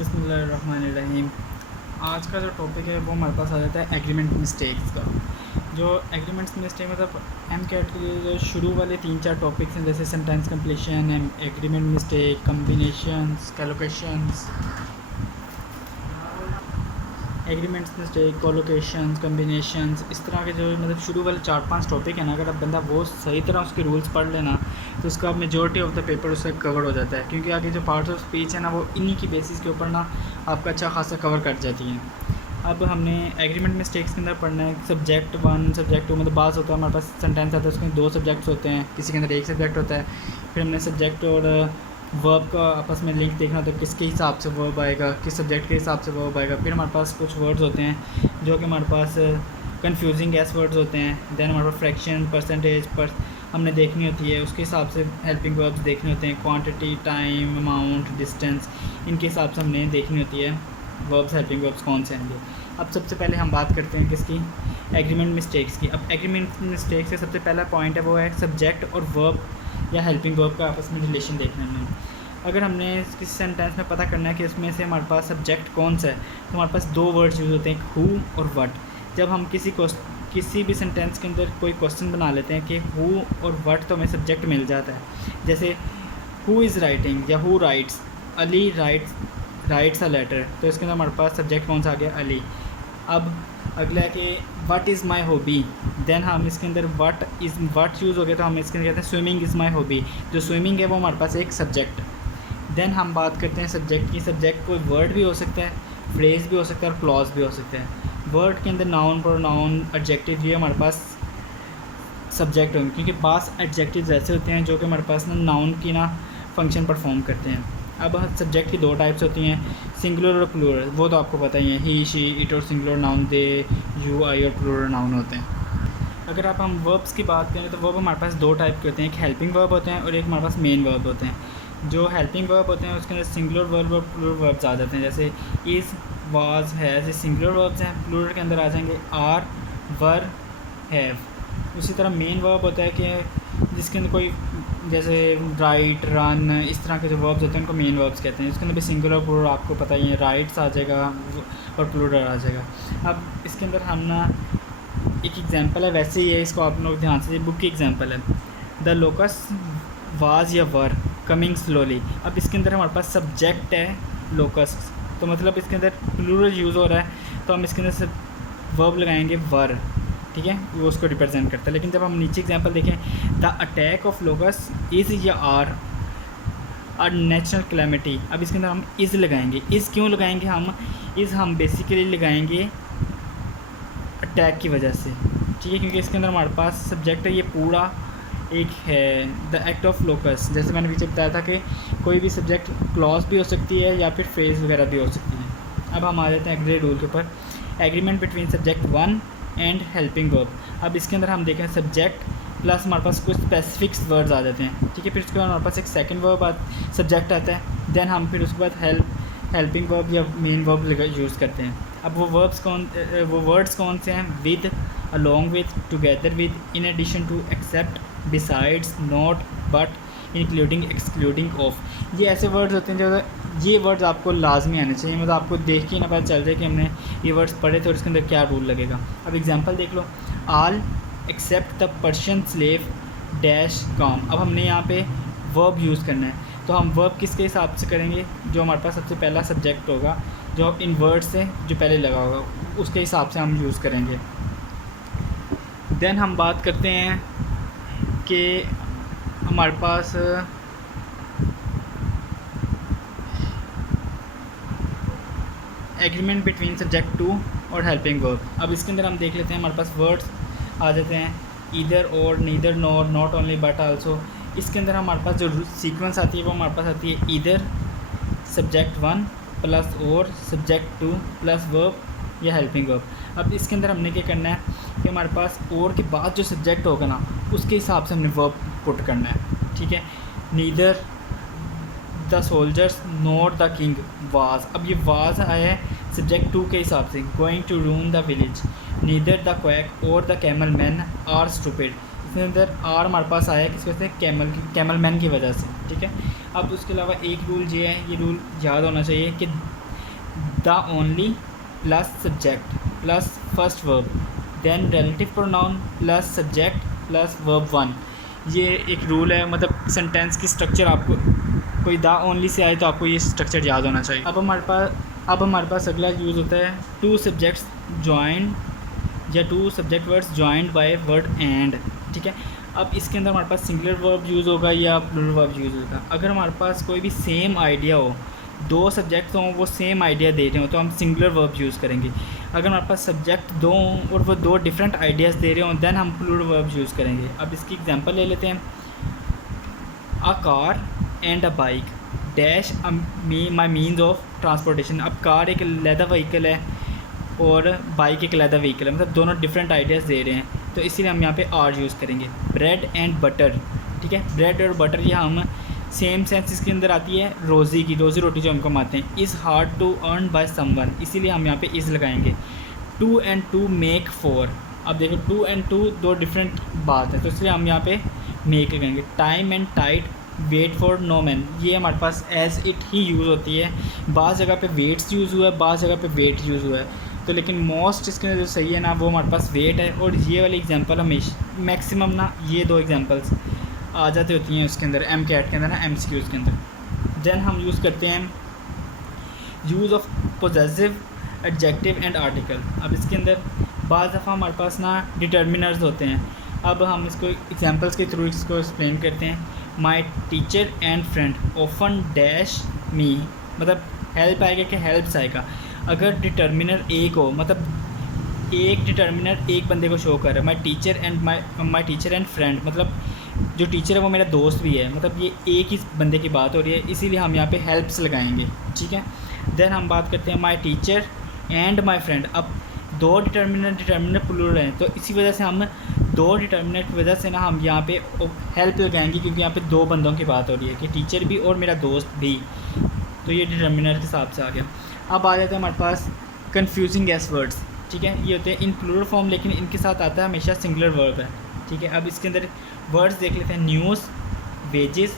बिस्मिल्लाहिर्रहमानिर्रहीम। आज का जो टॉपिक है वो हमारे पास आ जाता है एग्रीमेंट मिस्टेक्स का। जो एग्रीमेंट्स मिस्टेक मतलब एम कैट के लिए जो शुरू वाले 3-4 टॉपिक्स हैं, जैसे sentence completion, agreement mistake, combinations, collocations, agreements mistake, collocations, combinations, इस तरह के जो मतलब शुरू वाले 4-5 टॉपिक है ना, अगर अब बंदा वो सही तरह उसके रूल्स पढ़ लेना तो उसका मेजॉरिटी ऑफ द पेपर उससे कवर हो जाता है, क्योंकि आगे जो पार्ट्स ऑफ स्पीच है ना वो इन्हीं की बेसिस के ऊपर ना आपका अच्छा खासा कवर कर जाती हैं। अब हमने एग्रीमेंट मिस्टेक्स के अंदर पढ़ना है सब्जेक्ट 1, सब्जेक्ट 2, मतलब बात होता है हमारे पास सेंटेंस आता है उसमें 2 सब्जेक्ट्स होते हैं, किसी के अंदर 1 सब्जेक्ट होता है। फिर हमने सब्जेक्ट और वर्ब का आपस में लिंक देखना होता है, किसके हिसाब से वर्ब आएगा, किस सब्जेक्ट के हिसाब से वर्ब आएगा। फिर हमारे पास कुछ वर्ड्स होते हैं जो कि हमारे पास कंफ्यूजिंग एस वर्ड्स होते हैं। देन हमारे पास फ्रैक्शन, परसेंटेज पर हमने देखनी होती है, उसके हिसाब से हेल्पिंग वर्ब्स देखने होते हैं, क्वांटिटी, टाइम, अमाउंट, डिस्टेंस, इनके हिसाब से हमने देखनी होती है वर्ब्स, हेल्पिंग वर्ब्स कौन से हैं। अब सबसे पहले हम बात करते हैं किसकी, एग्रीमेंट मिस्टेक्स की। अब एग्रीमेंट मिस्टेक्स का सबसे पहला पॉइंट है वो है सब्जेक्ट और वर्ब या हेल्पिंग वर्ब का आपस में रिलेशन देखने में। अगर हमने किसी सेंटेंस में पता करना है कि उसमें से हमारे पास सब्जेक्ट कौन सा है, तो हमारे पास 2 वर्ड्स यूज़ होते हैं, हु और व्हाट। जब हम किसी भी सेंटेंस के अंदर कोई क्वेश्चन बना लेते हैं कि हु और व्हाट, तो हमें सब्जेक्ट मिल जाता है। जैसे हु इज़ राइटिंग या who writes, Ali writes a letter, तो इसके अंदर हमारे पास सब्जेक्ट कौन सा आ गया, अली। अब अगला है कि what is my hobby, then हम इसके अंदर व्हाट यूज़ हो गया, तो हम इसके अंदर कहते हैं स्विमिंग इज़ माई हॉबी। जो स्विमिंग है वो हमारे पास एक सब्जेक्ट। देन हम बात करते हैं सब्जेक्ट की। सब्जेक्ट कोई वर्ड भी हो सकता है, फ्रेज़ भी हो सकता है और क्लॉज भी हो सकता है। वर्ड के अंदर नाउन, प्रोनाउन, एडजेक्टिव, ये हमारे पास सब्जेक्ट होंगे, क्योंकि पास एडजेक्टिव्स ऐसे होते हैं जो कि हमारे पास ना नाउन की ना फंक्शन परफॉर्म करते हैं। अब सब्जेक्ट की 2 टाइप्स होती हैं, सिंगुलर और प्लूरल, वो तो आपको पता ही है, ही, शी, इट और सिंगुलर नाउन, दे, यू, आई और प्लूरल नाउन होते हैं। अगर आप हम वर्ब्स की बात करें तो वर्ब हमारे पास 2 टाइप के होते हैं, एक हेल्पिंग वर्ब होते हैं और एक हमारे पास मेन वर्ब होते हैं। जो हेल्पिंग वर्ब होते हैं उसके अंदर सिंगुलर वर्ब और प्लूरल वर्ब्स आ जाते हैं, जैसे इज़, वाज, है, ऐसे सिंगुलर वर्ब्स हैं। प्लूरल के अंदर आ जाएंगे आर, वर, हैव। उसी तरह मेन वर्ब होता है कि जिसके अंदर कोई, जैसे राइट, रन, इस तरह के जो वर्ब्स होते हैं उनको मेन वर्ब्स कहते हैं। इसके अंदर भी सिंगुलर प्लूरल आपको पता ही है, राइट्स आ जाएगा और प्लूरल आ जाएगा। अब इसके अंदर हम ना एक एग्जांपल है, वैसे ही है, इसको आप लोग ध्यान से, बुक की एग्जांपल है, द लोकस वाज या वर कमिंग स्लोली। अब इसके अंदर हमारे पास सब्जेक्ट है लोकस, तो मतलब इसके अंदर प्लूरल यूज़ हो रहा है, तो हम इसके अंदर से वर्ब लगाएंगे वर, ठीक है, वो उसको रिप्रेजेंट करता है। लेकिन जब हम नीचे एग्जांपल देखें, the attack of locus is या आर नेचुरल क्लैमिटी, अब इसके अंदर हम इज़ लगाएंगे। इज़ क्यों लगाएंगे हम बेसिकली लगाएंगे अटैक की वजह से, ठीक है, क्योंकि इसके अंदर हमारे पास सब्जेक्ट है, ये पूरा एक है द एक्ट ऑफ लोकस। जैसे मैंने पीछे बताया था कि कोई भी सब्जेक्ट क्लॉज भी हो सकती है या फिर फ्रेज वगैरह भी हो सकती है। अब हम आ जाते हैं अगले रूल के ऊपर, agreement between subject 1 and helping verb. अब इसके अंदर हम देखें सब्जेक्ट प्लस हमारे पास कुछ स्पेसिफिक्स वर्ड्स आ जाते हैं, ठीक है। फिर उसके बाद हमारे पास एक सेकंड वर्ब सब्जेक्ट आता है, देन हम फिर उसके बाद हेल्पिंग वर्ब या मेन वर्ब यूज़ करते हैं। अब वो वर्ड्स कौन से हैं, with, along with, together with, in addition to, except, besides, not, but, including, excluding, of. ये ऐसे वर्ड्स होते हैं जो ये वर्ड्स आपको लाजमी आने चाहिए, मतलब आपको देख के ना पता चल जाए कि हमने ये वर्ड्स पढ़े थे और इसके अंदर क्या रूल लगेगा। अब एग्जांपल देख लो, all except the Persian slave dash came. अब हमने यहाँ पे वर्ब यूज़ करना है, तो हम वर्ब किसके हिसाब से करेंगे, जो हमारे पास सबसे पहला सब्जेक्ट होगा, जो इन वर्ड से जो पहले लगा होगा, उसके हिसाब से हम यूज़ करेंगे। देन हम बात करते हैं कि हमारे पास एग्रीमेंट बिटवीन सब्जेक्ट 2 और हेल्पिंग वर्ब। अब इसके अंदर हम देख लेते हैं, हमारे पास वर्ड्स आ जाते हैं, ईदर और, neither nor, not only but also. इसके अंदर हमारे पास जो सीक्वेंस आती है वो हमारे पास आती है ईदर सब्जेक्ट 1 प्लस और सब्जेक्ट 2 प्लस वर्ब या हेल्पिंग वर्ब। अब इसके अंदर हमने क्या करना है कि हमारे पास और के बाद जो सब्जेक्ट होगा ना उसके हिसाब से हमने वर्ब पुट करना है, ठीक है। Neither the soldiers not the king was, अब ये वाज आया है सब्जेक्ट 2 के हिसाब से, going to ruin the village. Neither the quack or the camel man are stupid, इसके अंदर आर हमारे पास आया है किसकी वजह से, कैमल मैन की वजह से, ठीक है। अब उसके अलावा एक रूल ये है, ये रूल याद होना चाहिए कि the only plus subject plus first verb, then relative pronoun plus subject plus verb one. ये एक रूल है, मतलब सेंटेंस की स्ट्रक्चर आपको कोई द ओनली से आए तो आपको ये स्ट्रक्चर याद होना चाहिए। अब हमारे पास अगला यूज़ होता है टू सब्जेक्ट्स जॉइंड या two subject words joined by word and. ठीक है, अब इसके अंदर हमारे पास सिंगुलर वर्ब यूज़ होगा या प्लूरल वर्ब यूज़ होगा। अगर हमारे पास कोई भी सेम आइडिया हो, दो सब्जेक्ट हों, वो सेम आइडिया दे रहे हो तो हम सिंगुलर वर्ब यूज़ करेंगे। अगर हमारे पास सब्जेक्ट दो हों और वो दो डिफरेंट आइडियाज़ दे रहे हों देन हम प्लूरल वर्ब यूज़ करेंगे। अब इसकी एग्जांपल ले लेते हैं। A car and a bike dash my means of transportation. अब कार एक अलहदा व्हीकल है और बाइक एक अलहदा व्हीकल है, मतलब दोनों डिफरेंट आइडियाज़ दे रहे हैं तो इसीलिए हम यहाँ पे आर यूज़ करेंगे। ब्रेड एंड बटर, ठीक है, ब्रेड और बटर ये हम सेम सेंस इसके अंदर आती है रोज़ी की, रोज़ी रोटी जो हम कमाते हैं। Is hard to earn by someone, इसीलिए हम यहाँ पे इज़ लगाएंगे। Two and two make four. अब देखो टू एंड टू दो डिफरेंट बात है तो इसलिए हम यहाँ पे मेक लगाएंगे। Time and tide wait for no man, ये हमारे पास एज इट ही यूज़ होती है। बाज़ जगह पे वेट्स यूज़ हुआ है, बाज़ जगह पे वेट यूज़ हुआ है, तो लेकिन मोस्ट इसके अंदर जो सही है ना वो हमारे पास वेट है। और ये वाली एग्जांपल हमेशा मैक्सिमम ना ये दो एग्जांपल्स आ जाती होती हैं उसके अंदर एम कैट के अंदर ना MCQs के अंदर। देन हम यूज़ करते हैं use of possessive adjective and article. अब इसके अंदर बाज़ दफ़ा हमारे पास ना डिटर्मिनर्स होते हैं। अब हम इसको एग्जांपल्स के थ्रू इसको एक्सप्लेन करते हैं। My teacher and friend often dash मी, मतलब हेल्प आएगा कि हेल्प्स आएगा। अगर डिटर्मिनर एक हो, मतलब एक डिटर्मिनर एक बंदे को शो कर रहा है, माई टीचर एंड फ्रेंड, मतलब जो टीचर है वो मेरा दोस्त भी है, मतलब ये एक ही बंदे की बात हो रही है, इसीलिए हम यहाँ पे हेल्प्स लगाएंगे। ठीक है, देन हम बात करते हैं my teacher and my friend. अब दो डिटर्मिनर प्लूरल हैं तो इसी वजह से हम दो डिटर्मिनर की वजह से ना हम यहाँ पे हेल्प लगाएंगे, क्योंकि यहाँ पे दो बंदों की बात हो रही है कि टीचर भी और मेरा दोस्त भी, तो ये डिटर्मिनर के हिसाब से आ गया। अब आ जाते हैं हमारे पास कन्फ्यूजिंग एस वर्ड्स। ठीक है, ये होते हैं इन प्लूरल फॉर्म लेकिन इनके साथ आता है हमेशा सिंगुलर वर्ब है। ठीक है, अब इसके अंदर वर्ड्स देख लेते हैं। News, wages,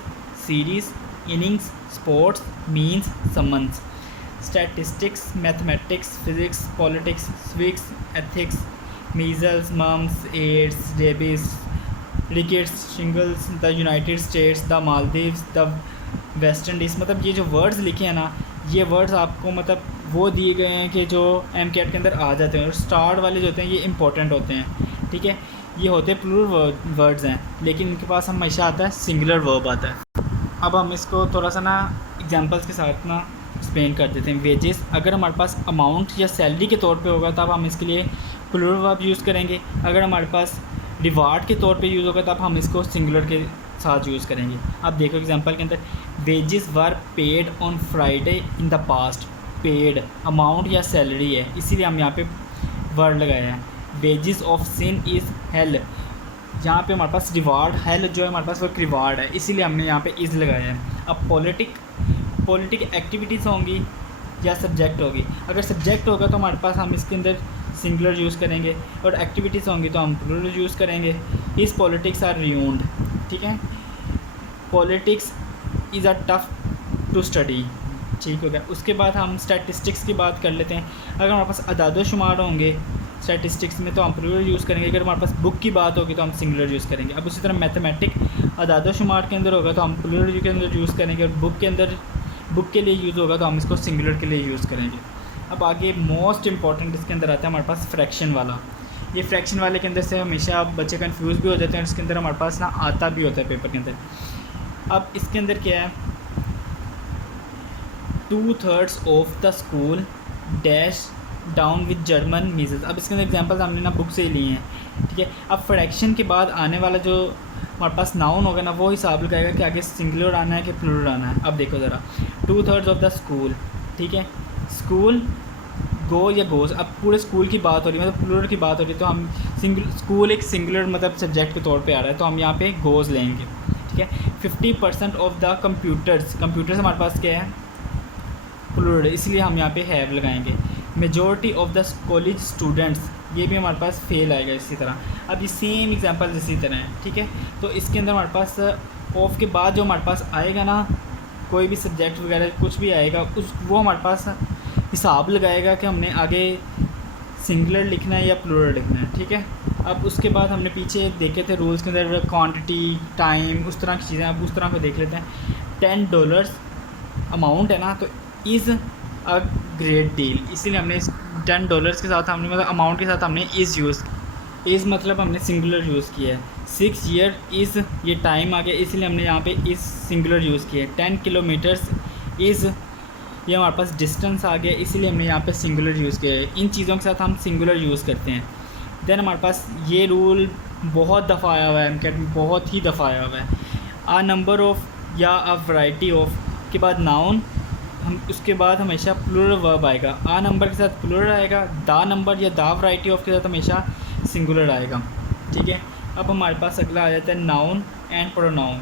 series, innings, sports, means, summons. Statistics, mathematics, physics, politics, civics, ethics, measles, mumps, AIDS, rabies, rickets, shingles, the United States, the Maldives, the West Indies. मतलब ये जो वर्ड्स लिखे हैं ना, ये वर्ड्स आपको मतलब वो दिए गए हैं कि जो MCAT के अंदर आ जाते हैं, और स्टार वाले जो होते हैं ये इंपॉर्टेंट होते हैं। ठीक है, ये होते प्लूरल वर्ड्स हैं लेकिन इनके पास हमेशा आता है सिंगुलर वर्ब आता है। अब हम इसको थोड़ा सा ना एग्जांपल्स के साथ ना एक्सप्लेन कर देते हैं। वेजेस अगर हमारे पास अमाउंट या सैलरी के तौर पे होगा तब हम इसके लिए प्लूरल वर्ब यूज़ करेंगे। अगर हमारे पास रिवार्ड के तौर पे यूज़ होगा तब हम इसको सिंगुलर के साथ यूज़ करेंगे। अब देखो एग्जांपल के अंदर wages were paid on Friday in the past. Paid amount या सैलरी है इसीलिए हम यहाँ पे वर्ड लगाया है। Wages of sin is hell, यहाँ पे हमारे पास रिवार्ड हेल जो है हमारे पास वो रिवार्ड है इसीलिए हमने यहाँ पे इज़ लगाया है। अब पॉलिटिक एक्टिविटीज़ होंगी या सब्जेक्ट होगी। अगर सब्जेक्ट होगा तो हमारे पास हम इसके अंदर सिंगुलर यूज़ करेंगे और एक्टिविटीज़ होंगी तो हम प्लूरल यूज़ करेंगे। His politics are ruined. ठीक है, politics is a tough to study. ठीक हो गया। उसके बाद हम स्टैटिस्टिक्स की बात कर लेते हैं। अगर हमारे पास अदाद शुमार होंगे स्टैटिस्टिक्स में तो हम प्लूरल यूज़ करेंगे। अगर हमारे पास बुक की बात होगी तो हम सिंगुलर यूज़ करेंगे। अब उसी तरह मैथमेटिक अदाद शुमार के अंदर होगा तो हम प्लूरल के अंदर यूज़ करेंगे, और बुक के लिए यूज़ होगा तो हम इसको सिंगुलर के लिए यूज़ करेंगे। अब आगे मोस्ट इंपॉर्टेंट इसके अंदर आता है हमारे पास फ्रैक्शन वाला। ये फ्रैक्शन वाले के अंदर से हमेशा बच्चे कंफ्यूज भी हो जाते हैं, इसके अंदर हमारे पास ना आता भी होता है पेपर के अंदर। अब इसके अंदर क्या है, 2/3 of the school dash down with German measles. अब इसके अंदर एग्जांपल्स हमने ना बुक से ही लिए हैं। ठीक है, अब फ्रैक्शन के बाद आने वाला जो हमारे पास नाउन होगा ना वो हिसाब लगाएगा कि आगे सिंगुलर आना है कि प्लूरल आना है। अब देखो ज़रा 2/3 ऑफ द स्कूल। ठीक है, स्कूल गो या गोज़, अब पूरे स्कूल की बात हो रही है मतलब प्लूरल की बात हो रही है तो हम स्कूल एक सिंगुलर मतलब सब्जेक्ट के तौर पे आ रहा है तो हम यहाँ पे गोज़ लेंगे। ठीक है, 50% ऑफ द कंप्यूटर्स हमारे पास क्या है प्लूरल, इसलिए हम यहाँ पे हैव लगाएंगे। Majority of the college students, ये भी हमारे पास फेल आएगा इसी तरह। अब ये सेम एग्जांपल इसी तरह है। ठीक है, तो इसके अंदर हमारे पास ऑफ के बाद जो हमारे पास आएगा ना कोई भी सब्जेक्ट वगैरह कुछ भी आएगा वो हमारे पास हिसाब लगाएगा कि हमने आगे सिंगुलर लिखना है या प्लूरल लिखना है, ठीक है। अब उसके बाद हमने पीछे देखे थे रूल्स के अंदर क्वांटिटी, टाइम, उस तरह की चीज़ें, अब उस तरह को देख लेते हैं। $10 अमाउंट है ना, तो इज़ अ ग्रेट डील, इसीलिए हमने इस $10 के साथ हमने मतलब अमाउंट के साथ हमने इज़ यूज़, इज़ मतलब हमने सिंगुलर यूज़ किया है। 6 ईयर इज़, ये टाइम आ गया, इसलिए हमने यहाँ पे इज़ सिंगुलर यूज़ किया है। 10 किलोमीटर्स इज़, ये हमारे पास डिस्टेंस आ गया, इसीलिए हमने यहाँ पे सिंगुलर यूज़ किया है। इन चीज़ों के साथ हम सिंगुलर यूज़ करते हैं। देन हमारे पास ये रूल बहुत दफ़ा आया हुआ है एमकेट में, बहुत ही दफ़ा आया हुआ है। आ नंबर ऑफ़ या अ वैरायटी ऑफ के बाद नाउन, हम उसके बाद हमेशा प्लूरल वर्ब आएगा। आ नंबर के साथ प्लूरल आएगा, दा नंबर या दा वैरायटी ऑफ के साथ हमेशा सिंगुलर आएगा, ठीक है। अब हमारे पास अगला आ जाता है noun and pronoun.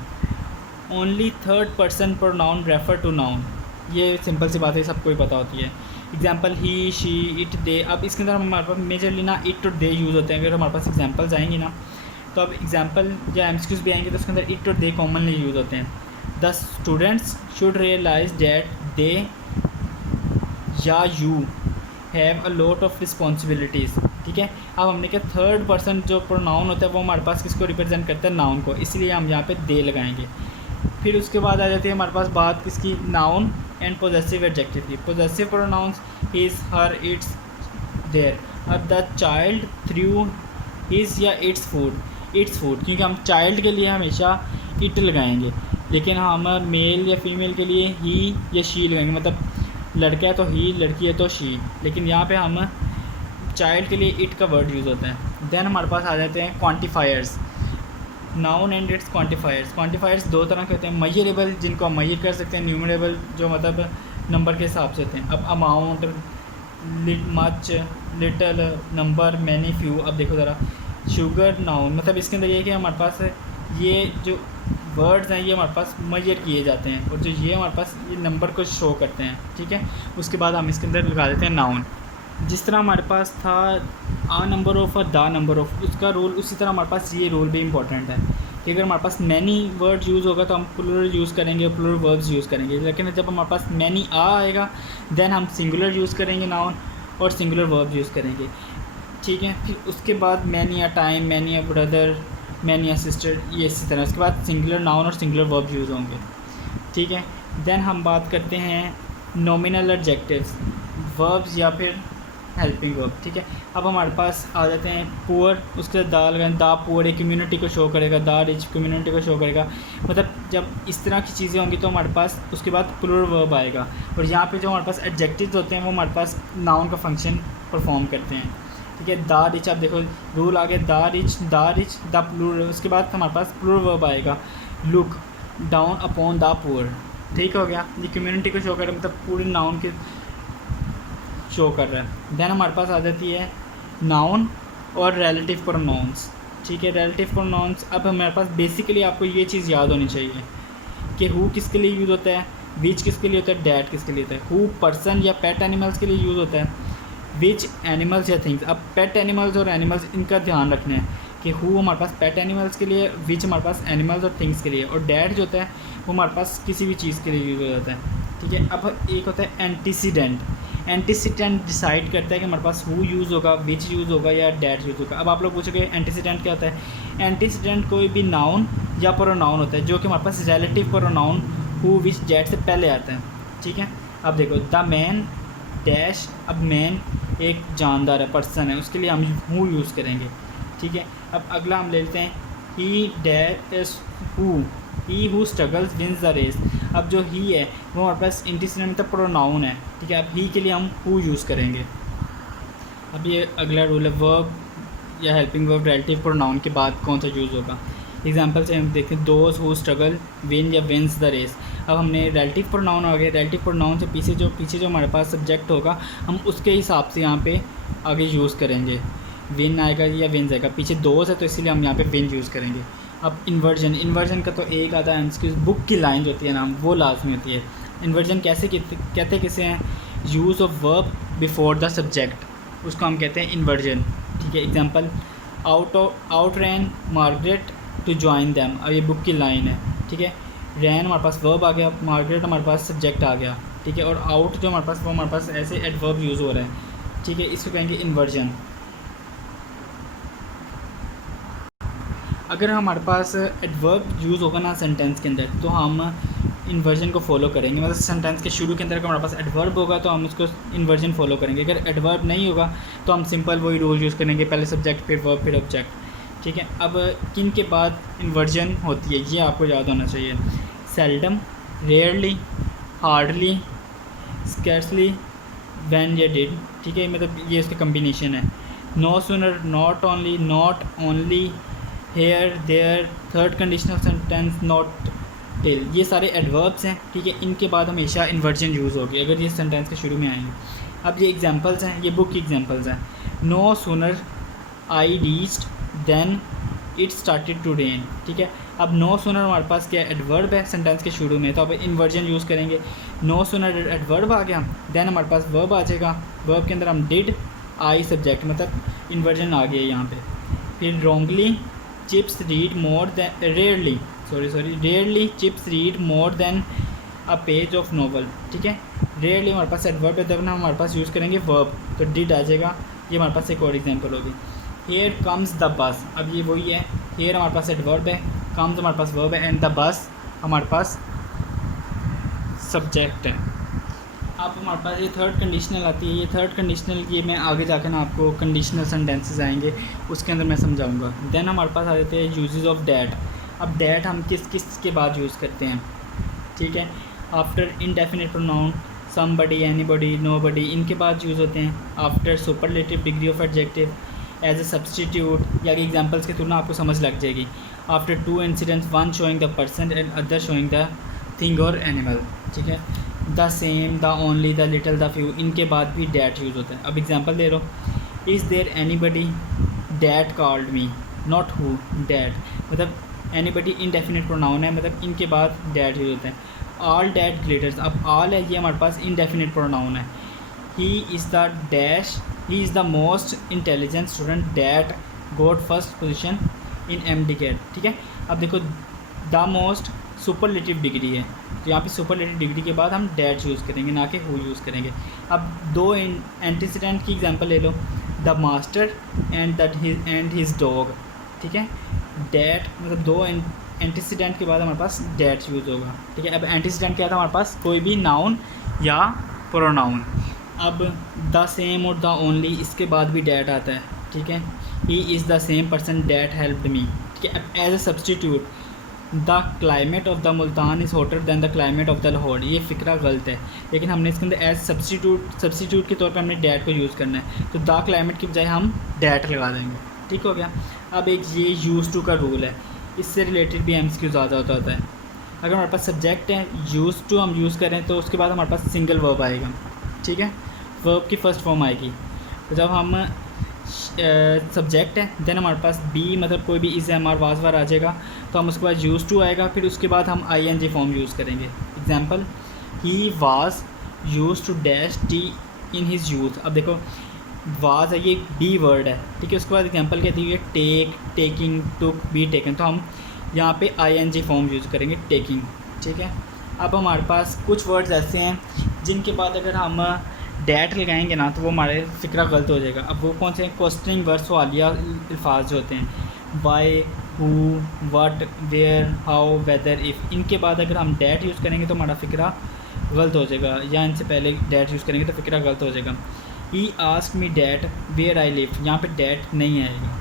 Only third person pronoun refer to noun, ये सिंपल सी बात है, सबको ही पता होती है। Example he, she, it, they. अब इसके अंदर हमारे पास मेजरली ना इट और दे यूज़ होते हैं। अगर हमारे पास एग्जाम्पल्स आएंगे ना, तो अब एग्जाम्पल या एमसीक्यूज़ भी आएंगे तो उसके अंदर इट और दे कॉमनली यूज़ होते हैं। The students should realise that they या you have a lot of responsibilities, ठीक है। अब हमने क्या, थर्ड पर्सन जो प्रोनाउन होता है वो हमारे पास किसको रिप्रेजेंट करता है, नाउन को, इसलिए हम यहाँ पे दे लगाएंगे। फिर उसके बाद आ जाती है हमारे पास बात किसकी, नाउन एंड पोजेसिव एडजेक्टिव की। Possessive pronouns his, her, its, their. अब द चाइल्ड थ्रू हिज या इट्स फूड, इट्स फूड, क्योंकि हम चाइल्ड के लिए हमेशा इट लगाएंगे, लेकिन हम मेल या फीमेल के लिए ही या शी लगाएंगे। मतलब लड़का है तो ही, लड़की है तो शी, लेकिन यहाँ पे हम चाइल्ड के लिए इट का वर्ड यूज़ होता है। देन हमारे पास आ जाते हैं quantifiers, noun and it's quantifiers. Quantifiers दो तरह के होते हैं, मेजरेबल जिनको हम मेजर कर सकते हैं, न्यूमरेबल जो मतलब नंबर के हिसाब से होते हैं। अब amount, much, little, number, many, few. अब देखो ज़रा, शुगर नाउन, मतलब इसके अंदर ये है कि हमारे पास ये जो वर्ड्स हैं ये हमारे पास मेजर किए जाते हैं, और जो ये हमारे पास ये नंबर को शो करते हैं, ठीक है। उसके बाद हम इसके अंदर लगा देते हैं नाउन। जिस तरह हमारे पास था आ नंबर ऑफ और दा नंबर ऑफ, उसका रूल, उसी तरह हमारे पास ये रूल भी इंपॉर्टेंट है कि अगर हमारे पास मैनी वर्ड यूज़ होगा तो हम प्लूरल यूज़ करेंगे, प्लूरल वर्ब्स यूज़ करेंगे। लेकिन जब हमारे पास मैनी आ आएगा देन हम सिंगुलर यूज़ करेंगे नाउन, और सिंगुलर वर्ब यूज़ करेंगे, ठीक है। फिर उसके बाद many a time, many a brother, many a sister, ये इसी तरह। उसके बाद सिंगुलर नाउन और सिंगुलर वर्ब यूज़ होंगे, ठीक है। देन हम बात करते हैं नॉमिनल एडजेक्टिव्स, वर्ब्स या फिर हेल्पिंग वर्ब, ठीक है। अब हमारे पास आ जाते हैं पुअर, उसके साथ दा लगाएं, दा पुअर एक कम्युनिटी को शो करेगा, दा रिच कम्युनिटी को शो करेगा। मतलब जब इस तरह की चीज़ें होंगी तो हमारे पास उसके बाद प्लूरल वर्ब आएगा, और यहाँ पे जो हमारे पास एडजेक्टिव्स होते हैं वो हमारे पास नाउन का फंक्शन परफॉर्म करते हैं, ठीक है। दा रिच, अब देखो रूल आ गया, दा रिच, द प्लूरल। उसके बाद हमारे पास प्लूरल वर्ब आएगा, look down upon the poor, ठीक हो गया। ये कम्युनिटी को शो कर रहा है, मतलब पूरे नाउन के शो कर रहा है। देन हमारे पास आ जाती है नाउन और रिलेटिव प्रोनाउंस, ठीक है। रिलेटिव प्रोनाउंस, अब हमारे पास बेसिकली आपको ये चीज़ याद होनी चाहिए कि हु किसके लिए यूज़ होता है, विच किसके लिए होता है, डैट किसके लिए होता है। हु पर्सन या पेट एनिमल्स के लिए यूज़ होता है, विच एनिमल्स या थिंग्स। अब पेट एनिमल्स और एनिमल्स, इनका ध्यान रखना है कि हु हमारे पास पेट एनिमल्स के लिए, विच हमारे पास एनिमल्स और थिंग्स के लिए, और डैट जो होता है वो हमारे पास किसी भी चीज़ के लिए यूज़ हो जाता है, ठीक है। अब एक होता है एंटीसीडेंट, एंटीसीडेंट डिसाइड करता है कि हमारे पास हु यूज़ होगा, विच यूज़ होगा या डैट यूज़ होगा। अब आप लोग पूछोगे एंटीसीडेंट क्या होता है। एंटीसीडेंट कोई भी नाउन या प्रोनाउन होता है जो कि हमारे पास relative pronoun who, which, that से पहले आता है, ठीक है। अब देखो द मैन डैश, अब मैन एक जानदार है, पर्सन है, उसके लिए हम हु यूज़ करेंगे, ठीक है। अब अगला हम ले लेते हैं he dash is who, he who struggles wins the race. अब जो ही है वो हमारे पास एंटीसीडेंट मतलब प्रोनाउन है, ठीक है। अब ही के लिए हम हु यूज़ करेंगे। अब ये अगला रूल है, वर्ब या हेल्पिंग वर्ब रिलेटिव प्रोनाउन के बाद कौन सा यूज़ होगा। एग्जांपल से हम देखते हैं, दोज हु स्ट्रगल विन या विंस द रेस। अब हमने रिलेटिव प्रोनाउन आ गए, रिलेटिव प्रोनाउन से पीछे जो हमारे पास सब्जेक्ट होगा हम उसके हिसाब से यहाँ पे आगे यूज़ करेंगे। विन आएगा या विंस आएगा, पीछे दोज है तो इसीलिए हम यहाँ पे विन यूज़ करेंगे। अब इन्वर्जन का तो एक आता है एमसीक्यू, बुक की लाइन जो होती है नाम, वो लाजमी होती है। इन्वर्जन कैसे कहते किसे हैं, use of verb before the subject, उसको हम कहते हैं इन्वर्जन, ठीक है। Example, out ran Margaret to join them. अब ये बुक की लाइन है, ठीक है। रैन हमारे पास वर्ब आ गया, मार्गरेट हमारे पास सब्जेक्ट आ गया, ठीक है। और आउट जो हमारे पास वो हमारे पास ऐसे एडवर्ब यूज़ हो रहा है, ठीक है। इसको कहेंगे इन्वर्जन। अगर हमारे पास एडवर्ब यूज़ होगा ना सेंटेंस के अंदर तो हम इन्वर्जन को फॉलो करेंगे। मतलब सेंटेंस के शुरू के अंदर अगर हमारे पास एडवर्ब होगा तो हम उसको इन्वर्जन फॉलो करेंगे। अगर एडवर्ब नहीं होगा तो हम सिंपल वही रूल यूज़ करेंगे, पहले सब्जेक्ट फिर वर्ब फिर ऑब्जेक्ट, ठीक है। अब किन के बाद इन्वर्जन होती है ये आपको याद होना चाहिए। Seldom, rarely, hardly, scarcely, when या डिड, ठीक है। मतलब ये इसका कम्बिनेशन है। No sooner, not only, here, there, third conditional sentence, not till, ये सारे एडवर्ब्स हैं, ठीक है। इनके बाद हमेशा इन्वर्जन यूज़ होगी अगर ये सेंटेंस के शुरू में आएंगे। अब ये एग्जांपल्स हैं, ये बुक की एग्जांपल्स हैं। No sooner I reached then it started to rain, ठीक है। अब नो सूनर हमारे पास क्या एडवर्ब है सेंटेंस के शुरू में, तो अब इन्वर्जन यूज़ करेंगे। नो सूनर एडवर्ब आ गया, देन हमारे पास वर्ब आ जाएगा, वर्ब के अंदर हम डिड, आई सब्जेक्ट, मतलब इन्वर्जन आ गया यहाँ पे। फिर wrongly chips read more than, rarely chips read more than a page of novel, ठीक है। रेयरली हमारे पास एडवर्ब है, तब ना हमारे पास यूज़ करेंगे वर्ब, तो डिड आ जाएगा। ये हमारे पास एक और एग्जांपल होगी। हेयर कम्स द बस, अब ये वही है, हेयर हमारे पास एडवर्ब है, कम्स हमारे पास वर्ब है, एंड द बस हमारे पास सब्जेक्ट है। अब हमारे पास ये थर्ड कंडीशनल आती है। ये थर्ड कंडीशनल ये मैं आगे जाकर ना आपको कंडीशनल सेंटेंसेस आएंगे उसके अंदर मैं समझाऊंगा। देन हमारे पास आ जाते हैं यूजेस ऑफ डैट। अब डैट हम किस किस के बाद यूज़ करते हैं, ठीक है। After indefinite pronoun, somebody, anybody, nobody, इनके बाद यूज़ होते हैं। After superlative degree of adjective, as a substitute, या एग्जांपल्स की तुलना आपको समझ लग जाएगी। After two incidents, one showing the person and other showing the thing और एनिमल, ठीक है। The same, the only, the little, the few, इनके बाद भी डैट यूज़ होता है। अब एग्जांपल दे रहा हूँ। Is there anybody that called me, not who, that, मतलब एनीबडी इनडेफिनिट प्रोनाउन है, मतलब इनके बाद डैट यूज़ होता है। ऑल डैट ग्लिटर्स, अब ऑल है ये हमारे पास इनडेफिनिट प्रोनाउन है। He is the dash, he is the most intelligent student that got first position in MDCAT, ठीक है। अब देखो द मोस्ट सुपरलेटिव डिग्री है, तो यहाँ पे सुपरलेटिव डिग्री के बाद हम डैट यूज़ करेंगे, ना कि हु यूज़ करेंगे। अब दो एंटीसीडेंट की एग्जांपल ले लो, the master and his dog, ठीक है। डैट मतलब दो एंटीसीडेंट के बाद हमारे पास डैट यूज़ होगा, ठीक है। अब एंटीसीडेंट क्या था हमारे पास, कोई भी नाउन या प्रोनाउन। अब द सेम और द ओनली, इसके बाद भी डैट आता है, ठीक है। He is the same person that helped me, ठीक है। अब as a substitute, the climate of the Multan is hotter than the climate of the Lahore, ये फ़िक्रा गलत है, लेकिन हमने इसके अंदर एज सब्सटीट्यूट के तौर पे हमने डैट को यूज़ करना है, तो द क्लाइमेट की बजाय हम डैट लगा देंगे, ठीक हो गया। अब एक ये यूज़ टू का रूल है, इससे रिलेटेड भी MCQ ज़्यादा होता है। अगर हमारे पास सब्जेक्ट है, यूज़ टू हम यूज़ करें तो उसके बाद हमारे पास सिंगल वर्ब आएगा, ठीक है। वर्ब की फ़र्स्ट फॉर्म आएगी, तो जब हम सब्जेक्ट है देन हमारे पास बी मतलब कोई भी इज़ एम आर वाज वार आ जाएगा, तो हम उसके बाद यूज़ टू आएगा, फिर उसके बाद हम ING फॉर्म यूज़ करेंगे। Example, he was used to dash tea in his youth. अब देखो वाज है, ये बी वर्ड है, ठीक है। उसके बाद एग्जांपल क्या दी हुई है, take, taking, took, be taken, तो हम यहाँ पे ING फॉर्म यूज़ करेंगे, टेकिंग, ठीक है। अब हमारे पास कुछ वर्ड्स ऐसे हैं जिनके बाद अगर हम डैट लगाएंगे ना तो वो हमारे फ़िक्रा गलत हो जाएगा। अब वो कौन से हैं, क्वेश्चनिंग वर्ड्स, सवालिया अल्फाज जो होते हैं, why, who, what, where, how, whether, if, इनके बाद अगर हम डैट यूज़ करेंगे तो हमारा फ़िक्रा गलत हो जाएगा, या इनसे पहले डैट यूज़ करेंगे तो फ़िक्रा गलत हो जाएगा। He ask me that where I live, यहाँ पे डैट नहीं आएगा।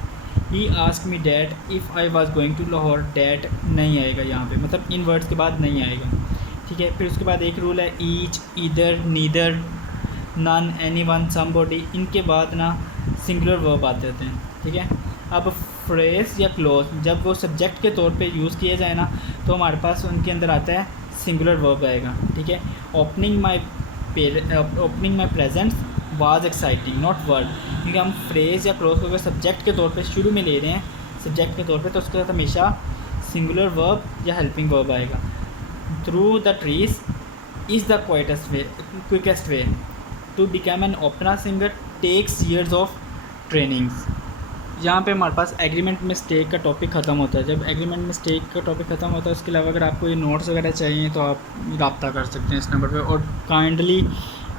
He ask me that if I was going to Lahore, that नहीं आएगा यहाँ पे, मतलब इन वर्ड्स के बाद नहीं आएगा, ठीक है। फिर उसके बाद एक रूल है, each, either, neither, none, anyone, somebody, इनके बाद ना सिंगुलर वर्ब आते होते हैं, ठीक है। अब फ्रेज या क्लोज जब वो सब्जेक्ट के तौर पे यूज़ किया जाए ना तो हमारे पास उनके अंदर आता है सिंगुलर वर्ब आएगा, ठीक है। Opening my presents was exciting, not word, क्योंकि हम फ्रेज या क्लोज को अगर सब्जेक्ट के तौर पे शुरू में ले रहे हैं, सब्जेक्ट के तौर पे, तो उसके साथ हमेशा सिंगुलर वर्ब या हेल्पिंग वर्ब आएगा। Through the trees is the quickest way to become an opera singer takes years of trainings. यहाँ पे हमारे पास एग्रीमेंट मिस्टेक का टॉपिक ख़त्म होता है। जब एग्रीमेंट मिस्टेक का टॉपिक ख़त्म होता है उसके अलावा अगर आपको ये नोट्स वगैरह चाहिए तो आप रब्ता कर सकते हैं इस नंबर पे। और काइंडली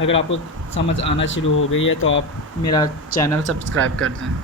अगर आपको समझ आना शुरू हो गई है तो आप मेरा चैनल सब्सक्राइब कर दें।